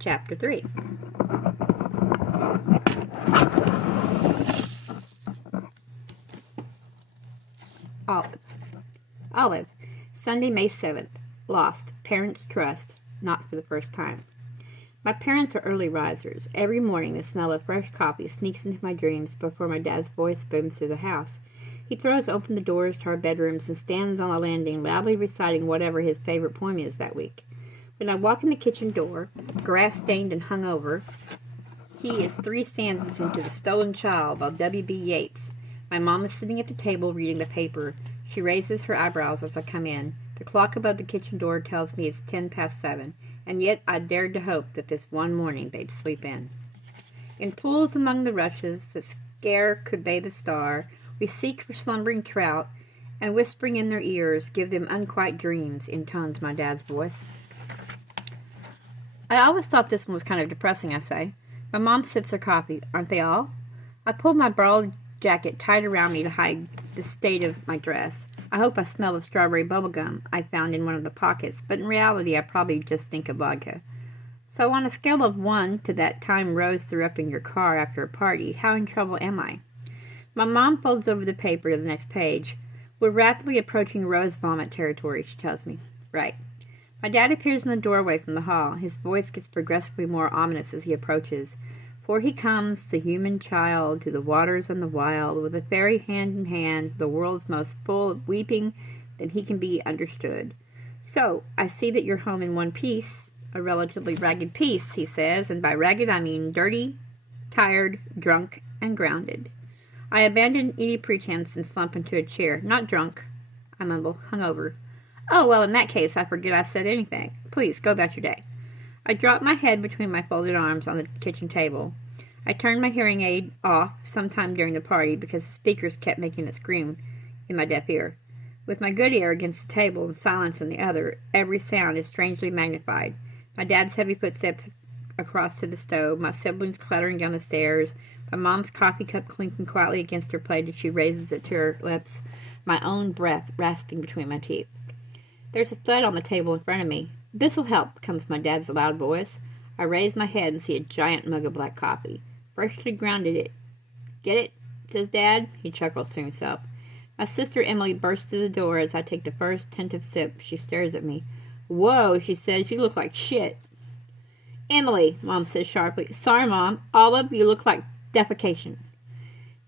Chapter 3. Olive. Sunday, May 7th. Lost. Parents' trust. Not for the first time. My parents are early risers. Every morning the smell of fresh coffee sneaks into my dreams before my dad's voice booms through the house. He throws open the doors to our bedrooms and stands on the landing loudly reciting whatever his favorite poem is that week. When I walk in the kitchen door, grass-stained and hungover, he is 3 stanzas into The Stolen Child by W.B. Yeats. My mom is sitting at the table reading the paper. She raises her eyebrows as I come in. The clock above the kitchen door tells me it's 7:10, and yet I dared to hope that this one morning they'd sleep in. In pools among the rushes that scarce could bathe a star, we seek for slumbering trout, and whispering in their ears, give them unquiet dreams, intones my dad's voice. I always thought this one was kind of depressing, I say. My mom sips her coffee. Aren't they all? I pulled my borrowed jacket tight around me to hide the state of my dress. I hope I smell of strawberry bubble gum I found in one of the pockets, but in reality I probably just stink of vodka. So on a scale of 1 to that time Rose threw up in your car after a party, how in trouble am I? My mom folds over the paper to the next page. We're rapidly approaching rose vomit territory, she tells me. Right. My dad appears in the doorway from the hall. His voice gets progressively more ominous as he approaches. For he comes, the human child, to the waters and the wild, with a fairy hand in hand, the world's most full of weeping than he can be understood. So, I see that you're home in one piece, a relatively ragged piece, he says, and by ragged I mean dirty, tired, drunk, and grounded. I abandon any pretense and slump into a chair. Not drunk, I mumble, hungover. Oh, well, in that case, I forget I said anything. Please, go about your day. I drop my head between my folded arms on the kitchen table. I turned my hearing aid off sometime during the party because the speakers kept making it scream in my deaf ear. With my good ear against the table and silence in the other, every sound is strangely magnified. My dad's heavy footsteps across to the stove, my siblings clattering down the stairs, my mom's coffee cup clinking quietly against her plate as she raises it to her lips, my own breath rasping between my teeth. There's a thud on the table in front of me. This'll help, comes my dad's loud voice. I raise my head and see a giant mug of black coffee. Freshly grounded it. Get it? Says Dad. He chuckles to himself. My sister Emily bursts through the door as I take the first tentative sip. She stares at me. Whoa, she says, you look like shit. Emily, Mom says sharply. Sorry, Mom. Olive, you look like defecation.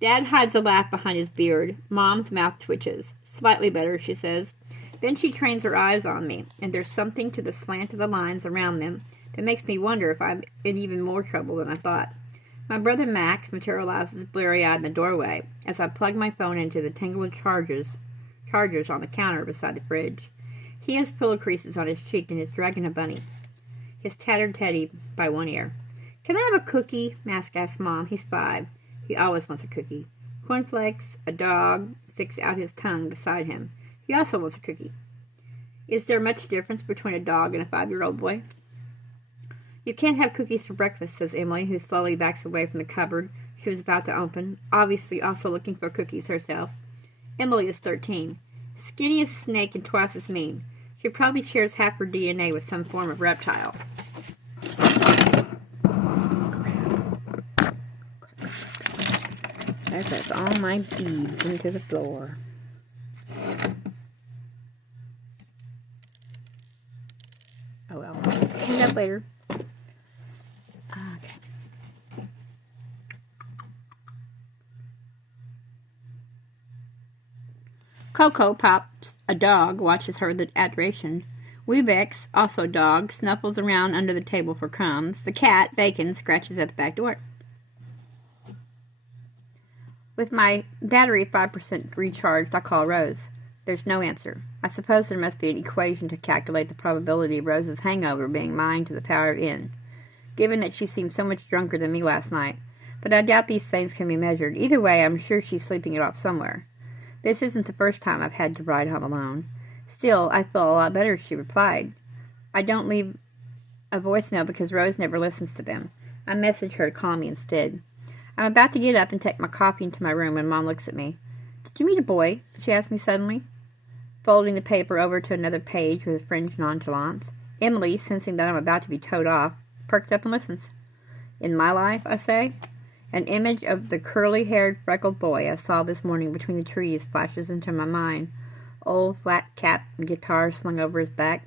Dad hides a laugh behind his beard. Mom's mouth twitches. Slightly better, she says. Then she trains her eyes on me, and there's something to the slant of the lines around them that makes me wonder if I'm in even more trouble than I thought. My brother Max materializes bleary-eyed in the doorway as I plug my phone into the tangled chargers on the counter beside the fridge. He has pillow creases on his cheek and is dragging a bunny, his tattered teddy by one ear. Can I have a cookie? Max asks Mom. He's 5. He always wants a cookie. Cornflakes, a dog, sticks out his tongue beside him. He also wants a cookie. Is there much difference between a dog and a 5-year-old boy? You can't have cookies for breakfast, says Emily, who slowly backs away from the cupboard she was about to open, obviously also looking for cookies herself. Emily is 13. Skinny as a snake and twice as mean. She probably shares half her DNA with some form of reptile. That's all my beads into the floor. Oh well. Clean up later. Okay. Coco Pops, a dog, watches her with adoration. Weebex, also dog, snuffles around under the table for crumbs. The cat, Bacon, scratches at the back door. With my battery 5% recharged, I call Rose. There's no answer. I suppose there must be an equation to calculate the probability of Rose's hangover being mine to the power of n, given that she seemed so much drunker than me last night. But I doubt these things can be measured. Either way, I'm sure she's sleeping it off somewhere. This isn't the first time I've had to ride home alone. Still, I feel a lot better, she replied. I don't leave a voicemail because Rose never listens to them. I message her to call me instead. I'm about to get up and take my coffee into my room when Mom looks at me. Did you meet a boy? She asked me suddenly, folding the paper over to another page with a fringe nonchalance. Emily, sensing that I'm about to be towed off, perks up and listens. In my life, I say. An image of the curly-haired, freckled boy I saw this morning between the trees flashes into my mind. Old flat cap and guitar slung over his back.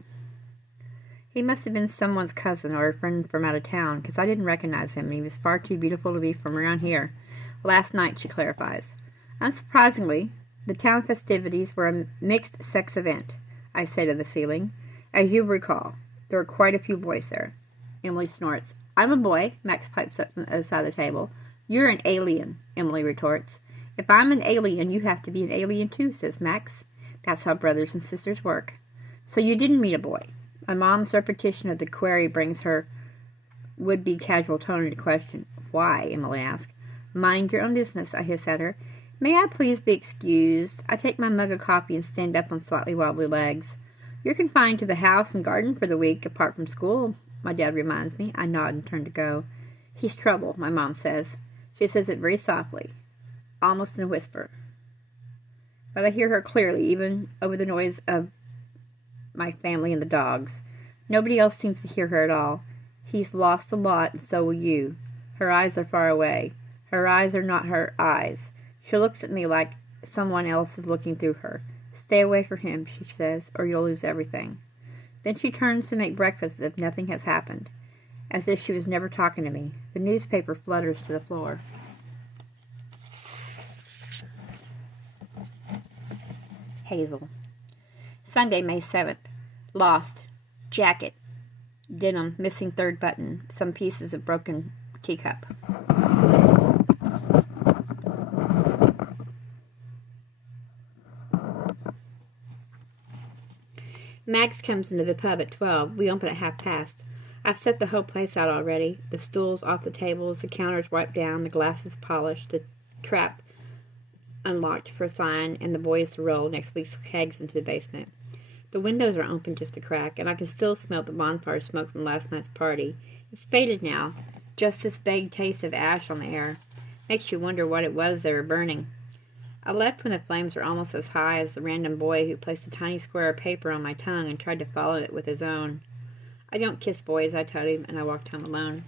He must have been someone's cousin or a friend from out of town, because I didn't recognize him, and he was far too beautiful to be from around here. Last night, she clarifies. Unsurprisingly, the town festivities were a mixed-sex event, I say to the ceiling. As you recall, there were quite a few boys there. Emily snorts. I'm a boy, Max pipes up from the other side of the table. You're an alien, Emily retorts. If I'm an alien, you have to be an alien too, says Max. That's how brothers and sisters work. So you didn't meet a boy. My mom's repetition of the query brings her would-be casual tone into question. Why? Emily asks. Mind your own business, I hiss at her. May I please be excused? I take my mug of coffee and stand up on slightly wobbly legs. You're confined to the house and garden for the week, apart from school, my dad reminds me. I nod and turn to go. He's trouble, my mom says. She says it very softly, almost in a whisper. But I hear her clearly, even over the noise of my family and the dogs. Nobody else seems to hear her at all. He's lost a lot, and so will you. Her eyes are far away. Her eyes are not her eyes. She looks at me like someone else is looking through her. Stay away from him, she says, or you'll lose everything. Then she turns to make breakfast as if nothing has happened, as if she was never talking to me. The newspaper flutters to the floor. Hazel. Sunday, May 7th. Lost. Jacket. Denim, missing third button. Some pieces of broken teacup. Max comes into the pub at 12. We open at past. I've set the whole place out already. The stools off the tables, the counters wiped down, the glasses polished, the trap unlocked for a sign, and the boys to roll next week's kegs into the basement. The windows are open just a crack, and I can still smell the bonfire smoke from last night's party. It's faded now, just this vague taste of ash on the air. Makes you wonder what it was they were burning. I left when the flames were almost as high as the random boy who placed a tiny square of paper on my tongue and tried to follow it with his own. I don't kiss boys, I told him, and I walked home alone.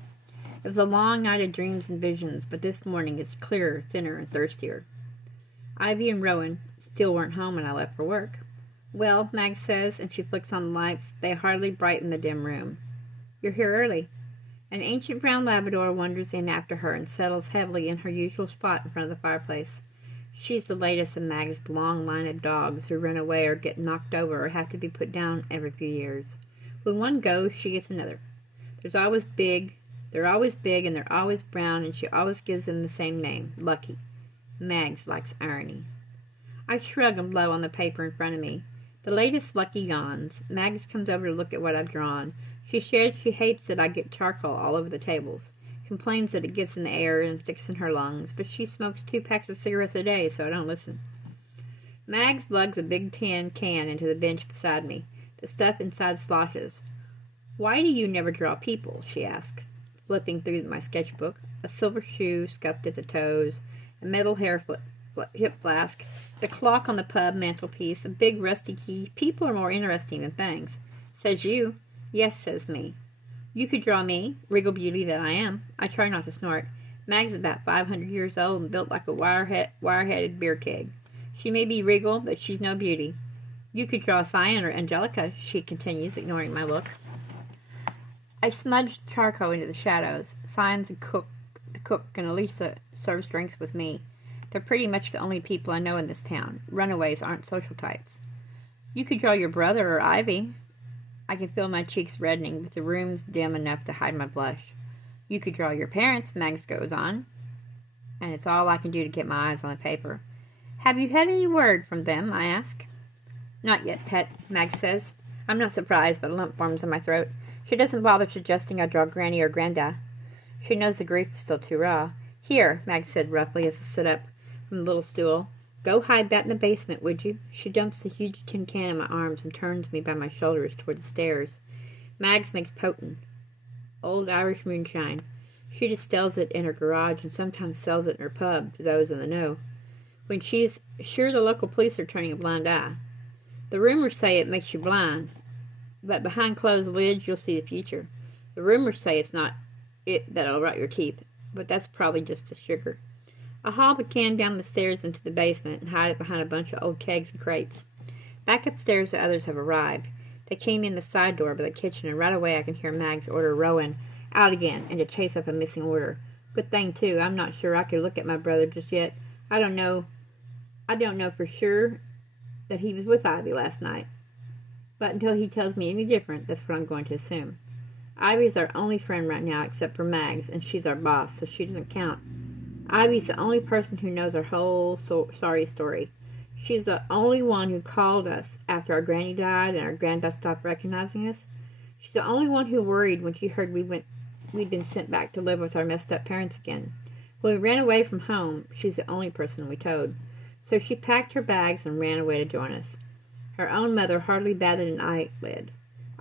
It was a long night of dreams and visions, but this morning it's clearer, thinner, and thirstier. Ivy and Rowan still weren't home when I left for work. Well, Mag says, and she flicks on the lights, they hardly brighten the dim room. You're here early. An ancient brown Labrador wanders in after her and settles heavily in her usual spot in front of the fireplace. She's the latest in Mag's long line of dogs who run away or get knocked over or have to be put down every few years. When one goes, she gets another. They're always big, and they're always brown, and she always gives them the same name, Lucky. Mags likes irony. I shrug and blow on the paper in front of me. The latest Lucky yawns. Mags comes over to look at what I've drawn. She shares she hates that I get charcoal all over the tables. Complains that it gets in the air and sticks in her lungs, but she smokes 2 packs of cigarettes a day, so I don't listen. Mags lugs a big tin can into the bench beside me. The stuff inside sloshes. Why do you never draw people? She asks, flipping through my sketchbook. A silver shoe scuffed at the toes, a metal hip flask, the clock on the pub mantelpiece, a big rusty key. People are more interesting than things. Says you. Yes, says me. You could draw me, regal beauty that I am. I try not to snort. Mag's about 500 years old and built like a wire-headed beer keg. She may be regal, but she's no beauty. You could draw Cyan or Angelica, she continues, ignoring my look. I smudged charcoal into the shadows. Cyan's the cook, and Elisa serves drinks with me. They're pretty much the only people I know in this town. Runaways aren't social types. You could draw your brother or Ivy. I can feel my cheeks reddening, but the room's dim enough to hide my blush. You could draw your parents, Mags goes on, and it's all I can do to get my eyes on the paper. Have you had any word from them? I ask. Not yet, pet, Mag says. I'm not surprised, but a lump forms in my throat. She doesn't bother suggesting I draw Granny or Granda. She knows the grief is still too raw. Here, Mag said roughly as I sit up from the little stool. Go hide that in the basement, would you? She dumps the huge tin can in my arms and turns me by my shoulders toward the stairs. Mags makes potent. Old Irish moonshine. She distills it in her garage and sometimes sells it in her pub to those in the know. When she's sure the local police are turning a blind eye. The rumors say it makes you blind, but behind closed lids you'll see the future. The rumors say it's not it that'll rot your teeth, but that's probably just the sugar. I haul the can down the stairs into the basement and hide it behind a bunch of old kegs and crates. Back upstairs, the others have arrived. They came in the side door by the kitchen, and right away I can hear Mags order Rowan out again and to chase up a missing order. Good thing, too. I'm not sure I could look at my brother just yet. I don't know for sure that he was with Ivy last night. But until he tells me any different, that's what I'm going to assume. Ivy's our only friend right now except for Mags, and she's our boss, so she doesn't count. Ivy's the only person who knows our whole sorry story. She's the only one who called us after our granny died and our granddad stopped recognizing us. She's the only one who worried when she heard we'd been sent back to live with our messed up parents again. When we ran away from home, she's the only person we told. So she packed her bags and ran away to join us. Her own mother hardly batted an eyelid.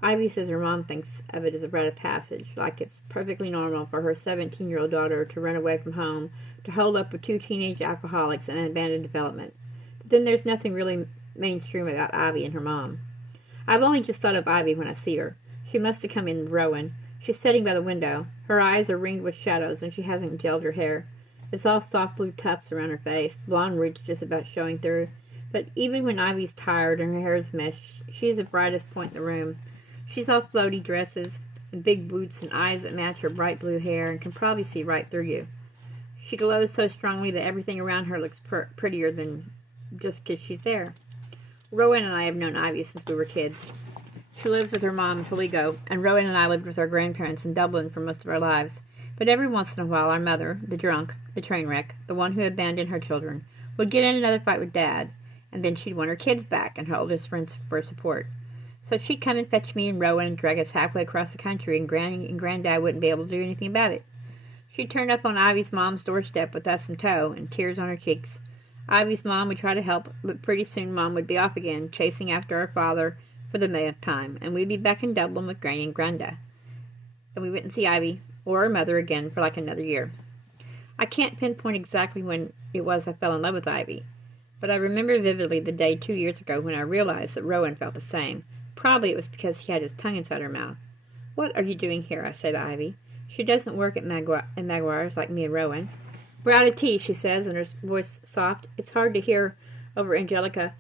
Ivy says her mom thinks of it as a rite of passage, like it's perfectly normal for her 17-year-old daughter to run away from home, to hold up with 2 teenage alcoholics and an abandoned development. But then there's nothing really mainstream about Ivy and her mom. I've only just thought of Ivy when I see her. She must have come in with Rowan. She's sitting by the window. Her eyes are ringed with shadows, and she hasn't gelled her hair. It's all soft blue tufts around her face, blonde ridge just about showing through. But even when Ivy's tired and her hair is meshed, she's the brightest point in the room. She's all floaty dresses and big boots and eyes that match her bright blue hair and can probably see right through you. She glows so strongly that everything around her looks prettier than just because she's there. Rowan and I have known Ivy since we were kids. She lives with her mom in Sligo, and Rowan and I lived with our grandparents in Dublin for most of our lives. But every once in a while, our mother, the drunk, the train wreck, the one who abandoned her children, would get in another fight with Dad, and then she'd want her kids back and her oldest friends for support. So she'd come and fetch me and Rowan and drag us halfway across the country, and Granny and Granddad wouldn't be able to do anything about it. She'd turn up on Ivy's mom's doorstep with us in tow and tears on her cheeks. Ivy's mom would try to help, but pretty soon Mom would be off again, chasing after our father for the millionth time, and we'd be back in Dublin with Granny and Granda. And we wouldn't see Ivy or her mother again for like another year. I can't pinpoint exactly when it was I fell in love with Ivy, but I remember vividly the day 2 years ago when I realized that Rowan felt the same. Probably it was because he had his tongue inside her mouth. "What are you doing here?" I say to Ivy. She doesn't work at Maguire's like me and Rowan. "We're out of tea," she says, and her voice soft. It's hard to hear over Angelica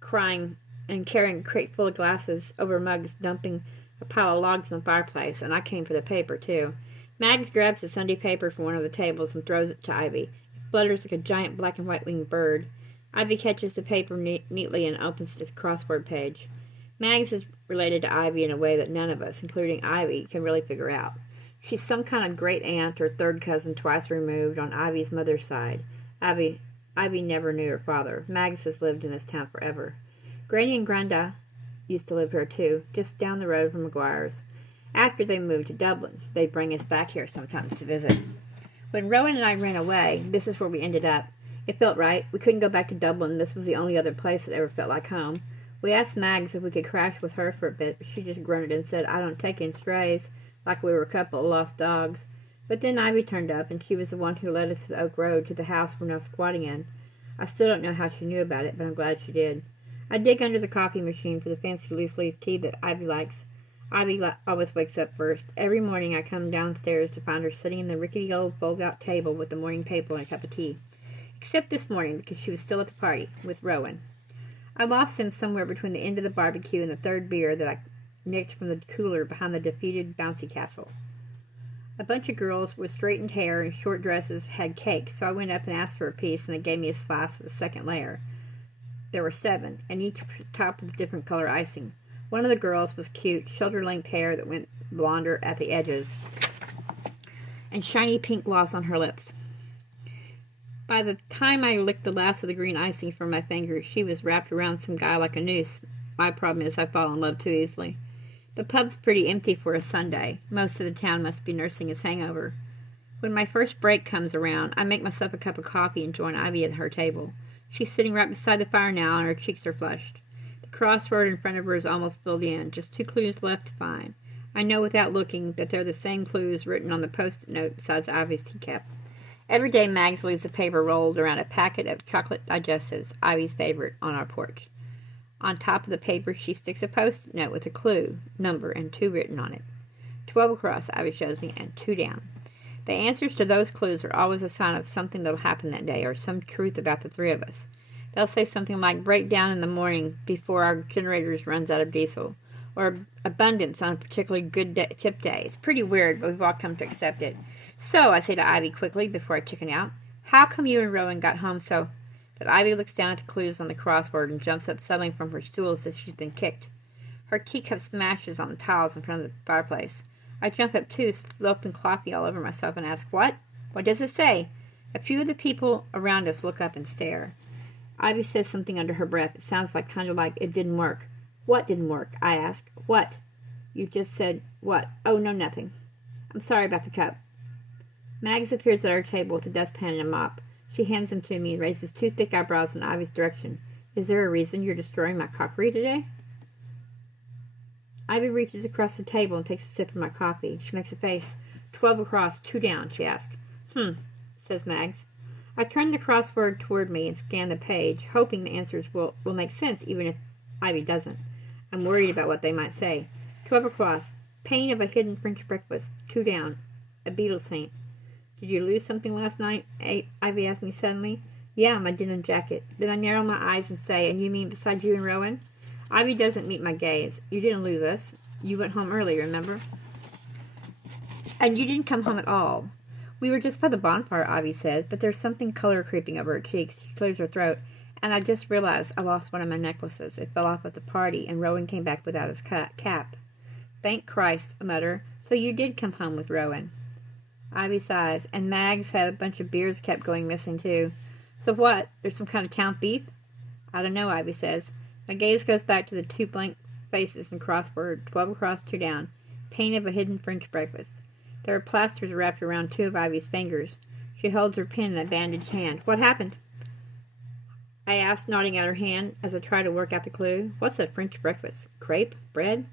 crying and carrying a crate full of glasses over mugs, dumping a pile of logs in the fireplace, and I came for the paper, too. Mags grabs the Sunday paper from one of the tables and throws it to Ivy. It flutters like a giant black and white winged bird. Ivy catches the paper neatly and opens the crossword page. Mags is related to Ivy in a way that none of us, including Ivy, can really figure out. She's some kind of great aunt or third cousin twice removed on Ivy's mother's side. Ivy never knew her father. Mags has lived in this town forever. Granny and Granda used to live here too, just down the road from Maguire's. After they moved to Dublin, they'd bring us back here sometimes to visit. When Rowan and I ran away, this is where we ended up. It felt right. We couldn't go back to Dublin. This was the only other place that ever felt like home. We asked Mags if we could crash with her for a bit, but she just grunted and said, "I don't take in strays," like we were a couple of lost dogs. But then Ivy turned up, and she was the one who led us to the Oak Road, to the house we're now squatting in. I still don't know how she knew about it, but I'm glad she did. I dig under the coffee machine for the fancy loose-leaf tea that Ivy likes. Ivy always wakes up first. Every morning I come downstairs to find her sitting in the rickety old fold-out table with the morning paper and a cup of tea. Except this morning, because she was still at the party with Rowan. I lost him somewhere between the end of the barbecue and the third beer that I nicked from the cooler behind the defeated bouncy castle. A bunch of girls with straightened hair and short dresses had cake, so I went up and asked for a piece, and they gave me a slice of the second layer. There were 7, and each topped with different color icing. One of the girls was cute, shoulder-length hair that went blonder at the edges, and shiny pink gloss on her lips. By the time I licked the last of the green icing from my fingers, she was wrapped around some guy like a noose. My problem is I fall in love too easily. The pub's pretty empty for a Sunday. Most of the town must be nursing its hangover. When my first break comes around, I make myself a cup of coffee and join Ivy at her table. She's sitting right beside the fire now, and her cheeks are flushed. The crossword in front of her is almost filled in, just 2 clues left to find. I know without looking that they're the same clues written on the post-it note beside Ivy's teacup. Every day Mags leaves a paper rolled around a packet of chocolate digestives, Ivy's favorite, on our porch. On top of the paper she sticks a post-it note with a clue, number, and 2 written on it. 12 across, Ivy shows me, and 2 down. The answers to those clues are always a sign of something that'll happen that day, or some truth about the three of us. They'll say something like breakdown in the morning before our generators runs out of diesel, or abundance on a particularly good tip day. It's pretty weird, but we've all come to accept it. So, I say to Ivy quickly before I chicken out, how come you and Rowan got home so... But Ivy looks down at the clues on the crossword and jumps up suddenly from her stool as if she's been kicked. Her teacup smashes on the tiles in front of the fireplace. I jump up too, sloping coffee all over myself, and ask, What? What does it say? A few of the people around us look up and stare. Ivy says something under her breath. It sounds kind of like it didn't work. What didn't work? I ask. What? You just said what? Oh, no, nothing. I'm sorry about the cup. Mags appears at our table with a dustpan and a mop. She hands them to me and raises 2 thick eyebrows in Ivy's direction. Is there a reason you're destroying my cockery today? Ivy reaches across the table and takes a sip of my coffee. She makes a face. 12 across, 2 down, she asks. Says Mags. I turn the crossword toward me and scan the page, hoping the answers will make sense, even if Ivy doesn't. I'm worried about what they might say. 12 across, pain of a hidden French breakfast, 2 down, a beetle saint. Did you lose something last night? Ivy asked me suddenly. Yeah, my denim jacket. Then I narrow my eyes and say, and you mean beside you and Rowan? Ivy doesn't meet my gaze. You didn't lose us. You went home early, remember? And you didn't come home at all. We were just by the bonfire, Ivy says, but there's something color creeping over her cheeks. She clears her throat, and I just realized I lost one of my necklaces. It fell off at the party, and Rowan came back without his cap. Thank Christ, I mutter. So you did come home with Rowan. Ivy sighs, and Mags had a bunch of beers kept going missing, too. So what? There's some kind of town thief? I don't know, Ivy says. My gaze goes back to the 2 blank faces in crossword, 12 across, 2 down. Pain of a hidden French breakfast. There are plasters wrapped around 2 of Ivy's fingers. She holds her pen in a bandaged hand. What happened? I ask, nodding at her hand as I try to work out the clue. What's a French breakfast? Crepe? Bread?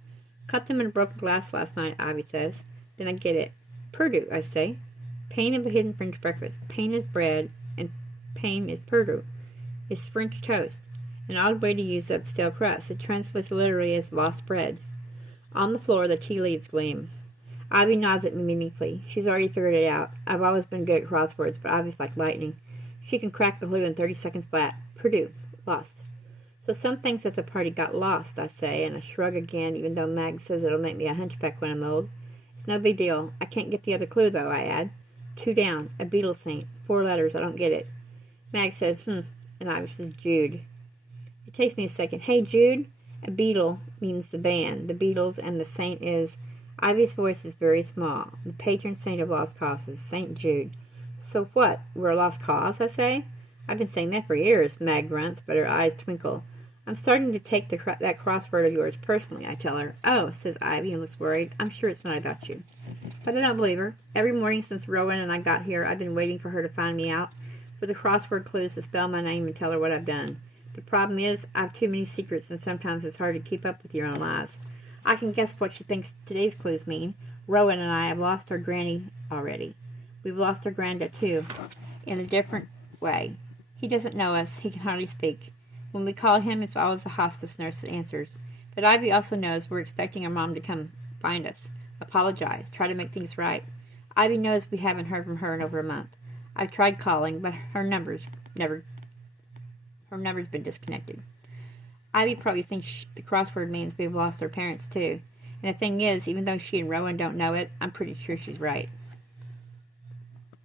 Cut them in a broken glass last night, Ivy says. Then I get it. Perdue, I say. Pain of a hidden French breakfast. Pain is bread, and pain is perdue. It's French toast. An odd way to use up stale crust. It translates literally as lost bread. On the floor, the tea leaves gleam. Ivy nods at me meaningfully. She's already figured it out. I've always been good at crosswords, but Ivy's like lightning. She can crack the clue in 30 seconds flat. Perdue. Lost. So some things at the party got lost, I say, and I shrug again, even though Mag says it'll make me a hunchback when I'm old. It's no big deal. I can't get the other clue, though, I add. 2 down. A beetle saint. 4 letters. I don't get it. Mag says, and Ivy says, Jude. It takes me a second. Hey, Jude. A beetle means the band. The Beatles, and the saint is... Ivy's voice is very small. The patron saint of lost causes, St. Jude. So what? We're a lost cause, I say? I've been saying that for years, Mag grunts, but her eyes twinkle. I'm starting to take that crossword of yours personally, I tell her. Oh, says Ivy and looks worried. I'm sure it's not about you. But I don't believe her. Every morning since Rowan and I got here, I've been waiting for her to find me out, for the crossword clues to spell my name and tell her what I've done. The problem is, I have too many secrets, and sometimes it's hard to keep up with your own lies. I can guess what she thinks today's clues mean. Rowan and I have lost our granny already. We've lost our granddad, too, in a different way. He doesn't know us. He can hardly speak. When we call him, it's always the hospice nurse that answers. But Ivy also knows we're expecting our mom to come find us, apologize, try to make things right. Ivy knows we haven't heard from her in over a month. I've tried calling, but her number's been disconnected. Ivy probably thinks the crossword means we've lost our parents, too. And the thing is, even though she and Rowan don't know it, I'm pretty sure she's right.